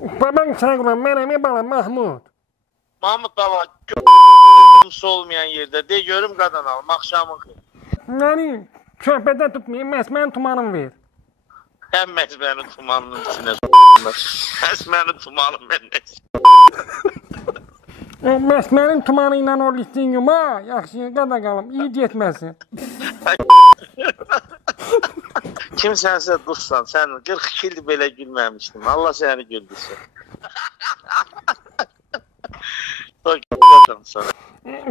Baban çağıran benim balam Mahmud. Mahmud baba olmayan yerde de görüm qadan alım akşamı. Yani söhbətə tutmayayım, məsmən tumanım ver. Hem mezbenin tumanının içine mezbenin tumanın benden. O məsmənin tumanı ilə o listin yuma, yaxşı qada qalım, iyi getməsin. Kim sense dursan, sen 42 ildir belə gülməmişdim. Allah seni güldürsün.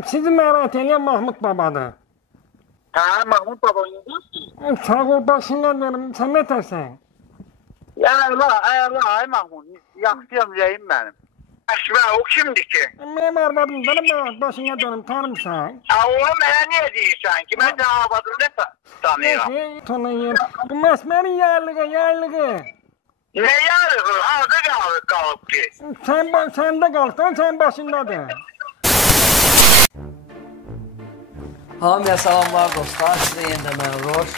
Sizi mərat eləyən Mahmud babadır. Ha, Mahmud baba yürüyorsun. Sağ ol, başına dönüm, sən nə tərsən? Ya Allah, ay Mahmud, yaxşıyam yayım benim. Əsmə, o kimdir ki? Mənim arvadım, benim başına dönüm, tanımsan. Oğlum, mənə niyə deyirsən ki? Mən də arvadını da tanıyıram. Tanıyır. Bu məsmənin yaylığı. Ne yarığı? Harada qalıb ki? Səndə qalsan, sən başındadır. Hamıya salamlar dostlar, sizə yeniden mən Roş.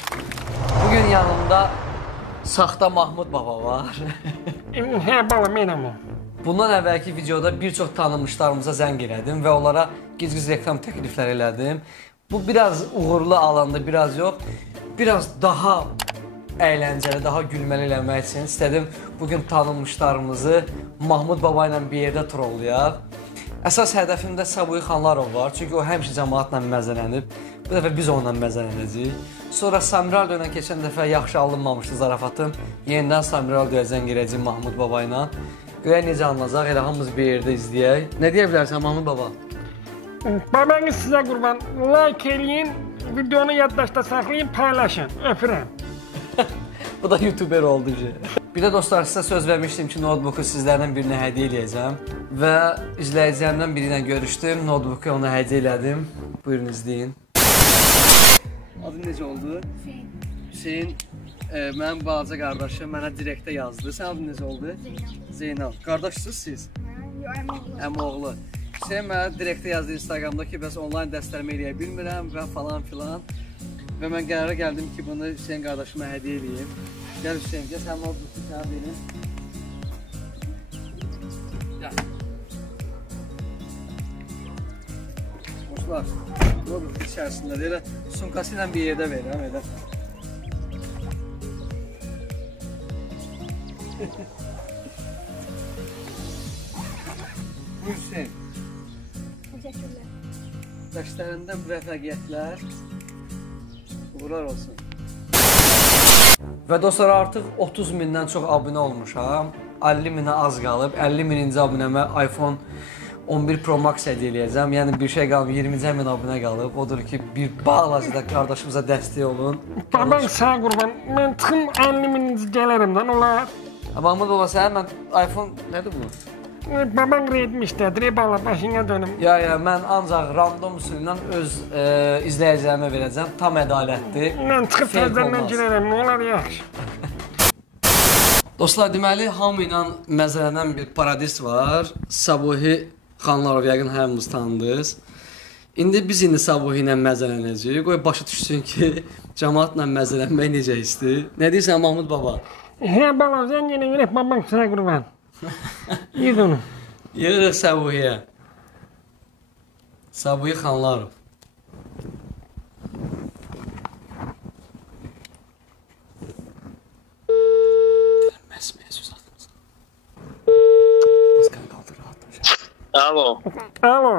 Bugün yanımda saxta Mahmud baba var. Hə, balam, mənəm o. Bundan əvvəlki videoda bir çox tanınmışlarımıza zəng elədim və onlara giz-giz reklam təkliflər elədim. Bu biraz uğurlu alanda, biraz yox. Biraz daha əyləncəli, daha gülməli eləmək üçün istədim bugün tanınmışlarımızı Mahmud baba ilə bir yerdə trollayaq. Əsas hədəfimdə Sabuhi Xanlarov var, çünki o həmişə cəmaatla məzələnib. Bu dəfə biz onunla məzələnəcəyik. Sonra Samiral dönən keçən dəfə yaxşı alınmamışdı zarafatım. Yenidən Samiral döyəcən girəcəyim Mahmud baba ilə. Görək necə alınacaq, elə hamımız bir yerdə izləyək. Nə deyə bilərsən Mahmud baba? Babanız sizə qurban, like eləyin, videonu yaddaşda saxlayın, paylaşın. Öpürəm. Bu da YouTuber oldu ki. Bir də dostlar, sizə söz vermişdim ki, notebooku sizlərdən birinə hədiyyə eləyəcəm. Və izləyicilərimdən biri ilə görüşdüm, notebooku ona hədiyyə elədim. Buyurun, izləyin. Adın necə oldu? Hüseyin. Mənim balaca qardaşım mənə direktə yazdı. Sən adın necə oldu? Zeynal. Qardaşsınız siz? Əmi oğlu. Hüseyin mənə direktə yazdı Instagramda ki, bəs onlayn dərslərimi eləyə bilmirəm və falan filan. Və mən qərara gəldim ki, bunu Hüseyin qardaşıma hədiyyə eləyim. Gəl Hüseyin, gəl sən notebooku sənə verin. Gəl. Dostlar, notebook içərisində elə sumkası ilə bir yerdə verirəm, elə. Buyur Hüseyin. Teşekkürler. Dərslərində müvəffəqiyyətlər uğurlar olsun. Və dostlar, artıq 30 mindən çox abunə olmuşam. 50 minə az qalıb. 50 mininci abunəmə iPhone 11 Pro Max hədiyyə eləyəcəm. Yəni bir şey qalıb, 20 min abunə qalıb. Odur ki, bir bağlacıda qardaşımıza dəstək olun. Baban sağ qurban, mən çıxım 50 mininci gələrimdən olar. Mahmud baba, sənin mən iPhone nədir bu? Baban etmişdir, bala başına dönüm. Ya, mən ancaq random üsulü ilə öz izləyicilərimə verəcəm. Tam ədalətdir. Mən çıxıb təzədən girərəm, nə olar yaxşı. Dostlar, deməli, hamı ilə məzələnən bir paradis var. Sabuhi Xanlarov, yəqin hamımız tanıdınız. İndi biz Sabuhi ilə məzələnəcəyik. Qoy başa düşsün ki, cəmaatla məzələnmək necə histir. Nə deyirsən Mahmud baba? Hə, bala, zəng yenə verək, baban sağ qurban. Yığ onu. Yığırıq Sabuhiyə. Sabuhi Xanlarov. Məsməyə söz atınız. Maskanı qaldır, rahatlaşaq. Alo. Alo.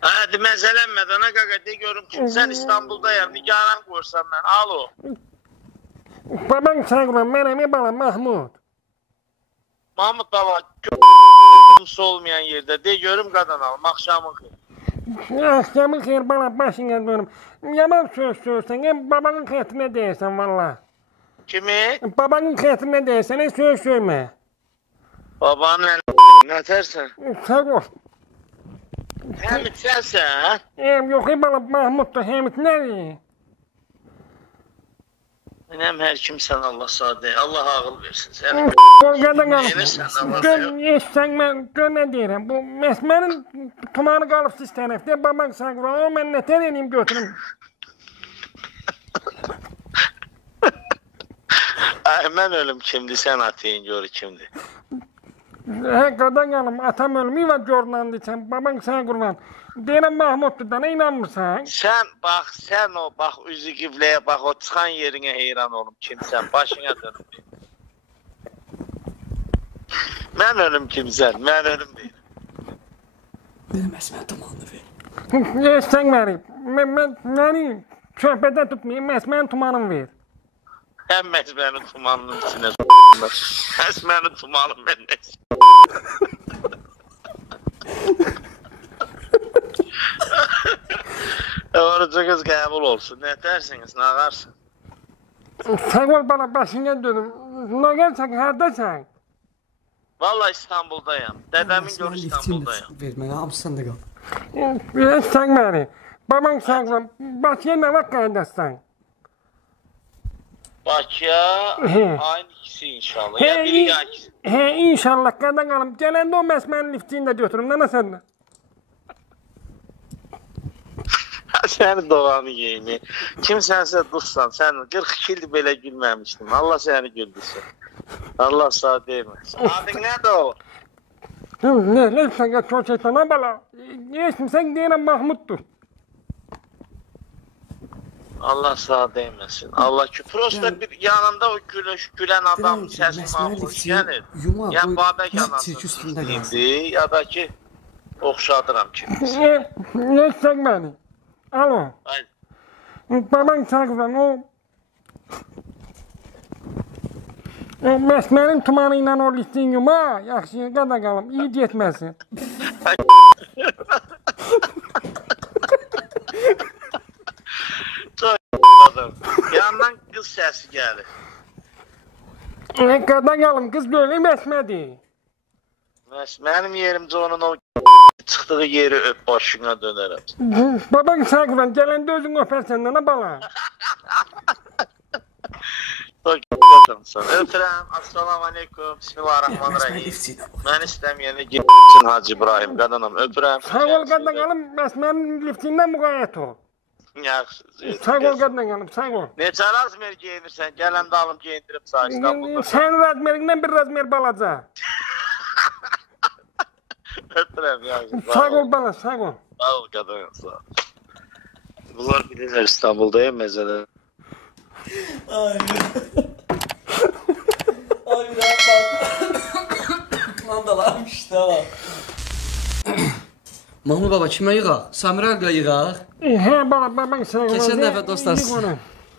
Hadi məzələnmədən, qaqa, de görüm ki, sən İstanbuldayam, nigaran qoyursan mən. Alo. Baban sağ qurban, mənəm bala Mahmud. Mahmud baba, olmayan yerde de görüm qadan alım akşamı. Akşamı xeyir bala, başına dönüm. Yaman söz söysən, babanın xətrinə deyirsən valla. Kimi? Babanın xətrinə deyirsən, söz söymə. Babanın nə tərsən? Sağ ol. Həmid sənsən? Yox, bala, Mahmuddur, Həmid nədir? Mənəm hər kimsən Allah sadə, Allah ağıl versin səni. Qadan qalıb, eşsən mən, gör nə deyirəm, bu məsmənin tumanı qalıb siz tərəfdə, baban sağ qurban, o mən nətər eləyim götürüm. Mən ölüm kimdi, sən atayın gör kimdi. Qadan qalım, atam ölmüyor və görünəndi sən, baban sən qurban. Deyirəm Mahmuddur da, nə inanmırsan? Sən o, üzü qibləyə bax, o çıxan yerinə heyran olum kimsən, başına dönüm. Mən ölüm kimsən, mən ölüm deyirəm. Benim Əsmər tumanını ver. Sən məni söhbətə tutmayın, Əsmərin tumanını ver. Həm Əsmərin tumanının içinə Əsmərin tumanı məndə. Orucu qız qəbul olsun, nə dərsiniz, nə ağarsın? Sağ ol bana, başına dönüm. Nə gəlsən, haradasan? Valla İstanbuldayım, dədəmin gör İstanbuldayım. Ver mənə, hamısını da qal. Sən məni, baban sağ ol, Bakıya nə vaxt qayıdasan? Bakıya ayın ikisi inşallah, ya biri ya ikisi. İnşallah qadan qalım. Gələndə o Məsmənin liftini də götürüm, nə səndə? Səni doğanı yeyini. Kimsənsə dursan, sən 42 ildir belə gülməmişdim. Allah səni güldürsün. Allah sağ deyməsin. Adın nədir o? Nə sən çox şeytana bala? Sən deyirəm Mahmuddur. Allah sağ deyməsin. Allah ki, prosta bir yanında o gülən adam səsi mahvuş gəlir. Yəni Babək anasını indi, ya da ki, oxşadıram kimisi. Nə sən məni? Alo. Baban sağlan, o Məsmərin tumanı ilə o listin yuma, yaxşı, qada qalım, iyi getməsin. Çox adam. Yandan qız səsi gəlir. Qada qalım, qız böyle Məsmədir. Mənim yerimcə onun o çıxdığı yeri öp başına dönərəm. Baban sağlan, gələndə özün öpərsən, nə bala? Adamsan. Öpürəm. Assalamu aleykum. Bismillahirrahmanirrahim. Mən istəməyənə gitsin Hacı İbrahim. Qadanam. Öpürəm. Sağ ol qadan qalım. Məsmənin liftindən müqayət ol. Yaxşı. Sağ ol qadan qalım. Sağ ol. Neçə razmer geyinirsən? Gələndə alım geyindirib sağ İstanbulda. Sən razmerindən bir razmer balaca. Öpürəm. Yaxşı. Sağ ol bana. Sağ ol. Sağ ol qadan. Sağ ol. Bunlar bilirlər İstanbuldayım məzələ. Ay. Ay bir bak. Lan da varmış işte bak. Mahmud baba kimə yığaq? Samiral yığaq. Hə bala, baban sağ ol. Keçən dəfə dostlar.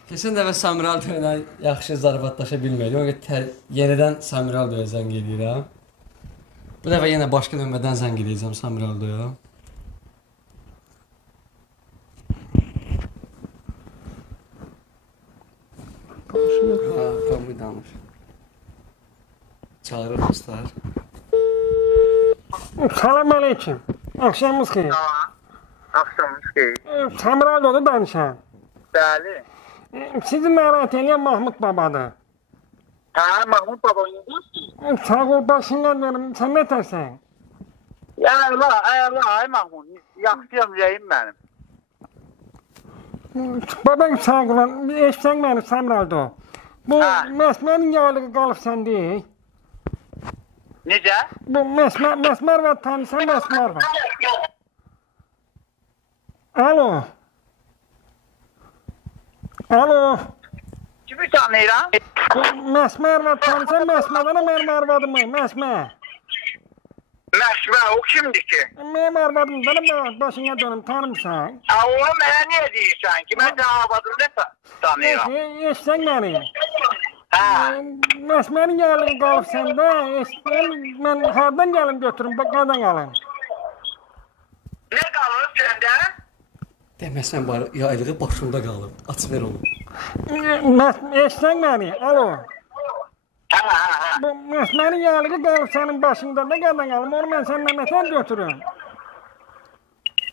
Keçən dəfə Samiral ilə yaxşı zarafatlaşa bilmədik. Ona görə yenidən Samiral zəng edirəm. Bu dəfə yenə başqa nömrədən zəng edəcəm Samiraldoya. Ha, kombi danış. Çağırır dostlar. Salam aleyküm. Axşamınız xeyir. Axşamınız xeyir. Samiraldoda danışan. Bəli. Sizi narahat edən Mahmud babadır. Hə, Mahmud baba indi. Sağ ol, başından verim. Sən nə tərsən? Ya Allah, ay Mahmud. Yaxşıyam ürəyim mənim. Baban sağ ol, eşsən məni Samiraldo. Bu Məsmərin yaylığı qalıb səndəyik. Necə? Bu Məsmər var, tanısan Məsmər var. Alo. Alo. Kimi tanıyıram? Məsmər var, tanısan Məsmərdən mənim arvadım mı? Məsmər. Məsmər, o kimdir ki? Mənim arvadımdan başına dönüm, tanımsan. O mənə niyə deyirsən ki? Mən cavabadımda tanıyıram. Eşsən məni. Hə. Məsmərin yaylığı qalıb səndə. Mən hardan gəlim götürüm, qadan qalım. Nə qalıb səndə? Deməsən var, yaylığı başımda qalıb. Aç ver onu. Eşsən məni, alo. Hə. Bu Məsmərin yaylığı qalıb sənin başında da qadan qalım. Onu mən səndən nətən götürüm.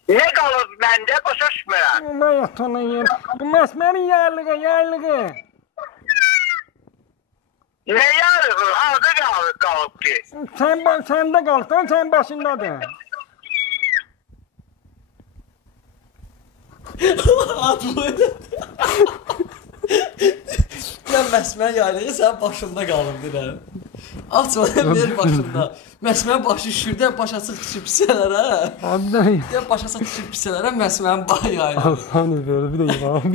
Nə qalıb məndə? Başa düşmürəm. Nə yatına yer. Bu Məsmərin yaylığı. Nə yarığı? Adı qalıb ki? Səndə qalıbdan, sənin başındadır. Mən məsmən yaylığı sənin başında qalım deyirəm. Açmadan ver başında. Məsmən başı şişirdən baş açıq düşüb pisələrə. Abi Ya baş açıq düşüb pisələrə məsmən bay yaylığı. Hani böyle bir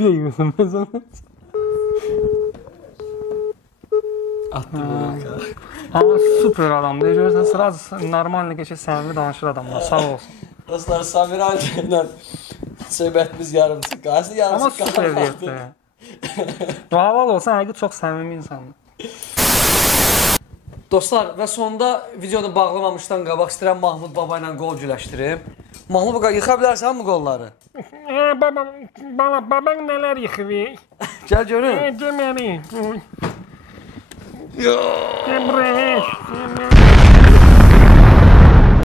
de yiyorsun ben sana. Attı bunu. Ama süper adamdı. Görürsən sırası normalde geçir səmimi danışır adamlar. Sağ olsun. Dostlar Samir Ali'yle söhbətimiz yarım çıxdı. Aslında yarım Ama çıxdı. süper diyetdi. Halal olsa həqiqi çox səmimi insandır. Dostlar və sonda videonu bağlamamışdan qabaq istəyirəm Mahmud Baba ilə qol güləşdirim. Mahmud Baba yıxa bilərsən bu qolları? Baban neler yıkıyor? Gəl görün. Cemeli. Yo. Emre.